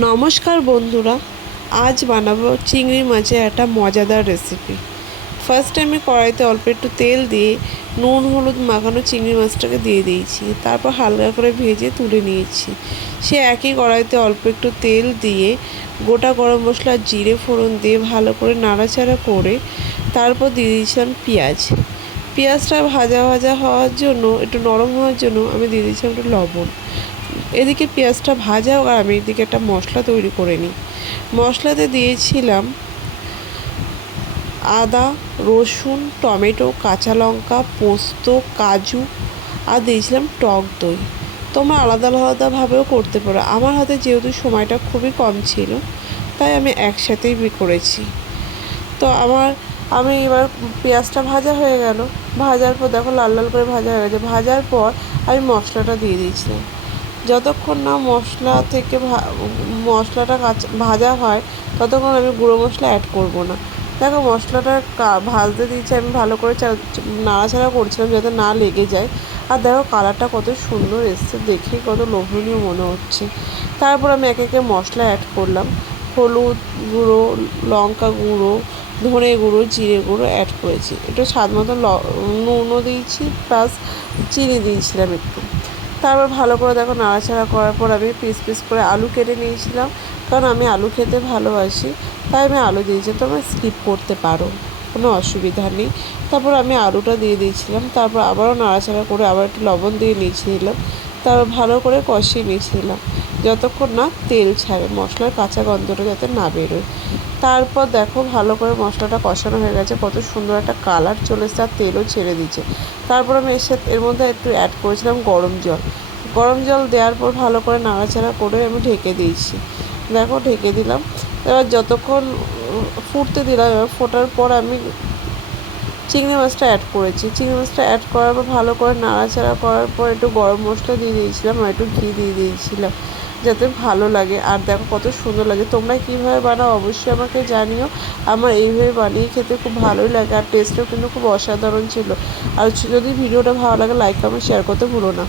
নমস্কার বন্ধুরা, আজ বানাবো চিংড়ি মাছের একটা মজাদার রেসিপি ফার্স্ট আমি কড়াইতে অল্প একটু তেল দিয়ে নুন, হলুদ মাখানো চিংড়ি মাছটাকে দিয়ে দিয়েছি। তারপর হালকা করে ভেজে তুলে নিয়েছি। সে একই কড়াইতে অল্প একটু তেল দিয়ে গোটা গরম মশলা, জিরে, ফোড়ন দিয়ে ভালো করে নাড়াচাড়া করে তারপর দিয়ে দিয়েছিলাম পেঁয়াজ। পেঁয়াজটা ভাজা ভাজা হওয়ার জন্য, একটু নরম হওয়ার জন্য আমি দিয়ে দিয়েছিলাম একটু লবণ। এদিকে পেঁয়াজটা ভাজা আর আমি এদিকে একটা মশলা তৈরি করে নিই। মশলাতে দিয়েছিলাম আদা, রসুন, টমেটো, কাঁচা লঙ্কা, পোস্ত, কাজু আর দিয়েছিলাম টক দই। তোমরা আলাদা আলাদাভাবেও করতে পারো। আমার হাতে যেহেতু সময়টা খুবই কম ছিল, তাই আমি একসাথেই করেছি। তো আমার, আমি এবার পেঁয়াজটা ভাজা হয়ে গেল। ভাজার পর দেখো লাল লাল করে ভাজা হয়ে গেছে। ভাজার পর আমি মশলাটা দিয়ে দিয়েছিলাম। যতক্ষণ না মশলা থেকে মশলাটা ভাজা হয়, ততক্ষণ আমি গুঁড়ো মশলা অ্যাড করব না। দেখো, মশলাটা ভাজতে দিয়েছি, আমি ভালো করে নাড়াচাড়া করছিলাম যাতে না লেগে যায়। আর দেখো কালারটা কত সুন্দর এসছে, দেখে কত লোভনীয় মনে হচ্ছে। তারপর আমি একে একে মশলা অ্যাড করলাম। হলুদ গুঁড়ো, লঙ্কা গুঁড়ো, ধনে গুঁড়ো, জিরে গুঁড়ো অ্যাড করেছি। একটু স্বাদ মতো নুনও দিয়েছি প্লাস চিনি দিয়েছিলাম একটু। তারপর ভালো করে দেখো নাড়াচাড়া করার পর আমি পিস পিস করে আলু কেটে নিয়েছিলাম। কারণ আমি আলু খেতে ভালোবাসি, তাই আমি আলু দিয়েছি তোমরা স্কিপ করতে পারো, কোনো অসুবিধা নেই। তারপর আমি আলুটা দিয়ে দিয়েছিলাম, তারপর আবারও নাড়াচাড়া করে আবার একটু লবণ দিয়ে নিয়েছিলাম। তারপর ভালো করে কষিয়ে নিয়েছিলাম যতক্ষণ না তেল ছাড়ে, মশলার কাঁচা গন্ধটা যাতে না বেরোয়। তারপর দেখো ভালো করে মশলাটা কষানো হয়ে গেছে, কত সুন্দর একটা কালার চলে এসেছে, আর তেলও ছেড়ে দিচ্ছে তারপর আমি এর সাথে, এর মধ্যে একটু অ্যাড করেছিলাম গরম জল। গরম জল দেওয়ার পর ভালো করে নাড়াচাড়া করে আমি ঢেকে দিয়েছি। দেখো ঢেকে দিলাম। এবার যতক্ষণ ফুটতে দিলাম, এবার ফোটার পর আমি চিংড়ি মাছটা অ্যাড করেছি। চিংড়ি মাছটা অ্যাড করার পর, ভালো করে নাড়াচাড়া করার পর একটু গরম মশলা দিয়ে দিয়েছিলাম আর একটু ঘি দিয়ে দিয়েছিলাম, যাতে ভালো লাগে। আর দেখো কত সুন্দর লাগে। তোমরা কীভাবে বানাও অবশ্যই আমাকে জানিও। আমার এইভাবে বানিয়ে খেতে খুব ভালোই লাগে আর টেস্টও কিন্তু খুব অসাধারণ ছিল। আর যদি ভিডিওটা ভালো লাগে লাইক কমেন্ট শেয়ার করতে ভুলো না।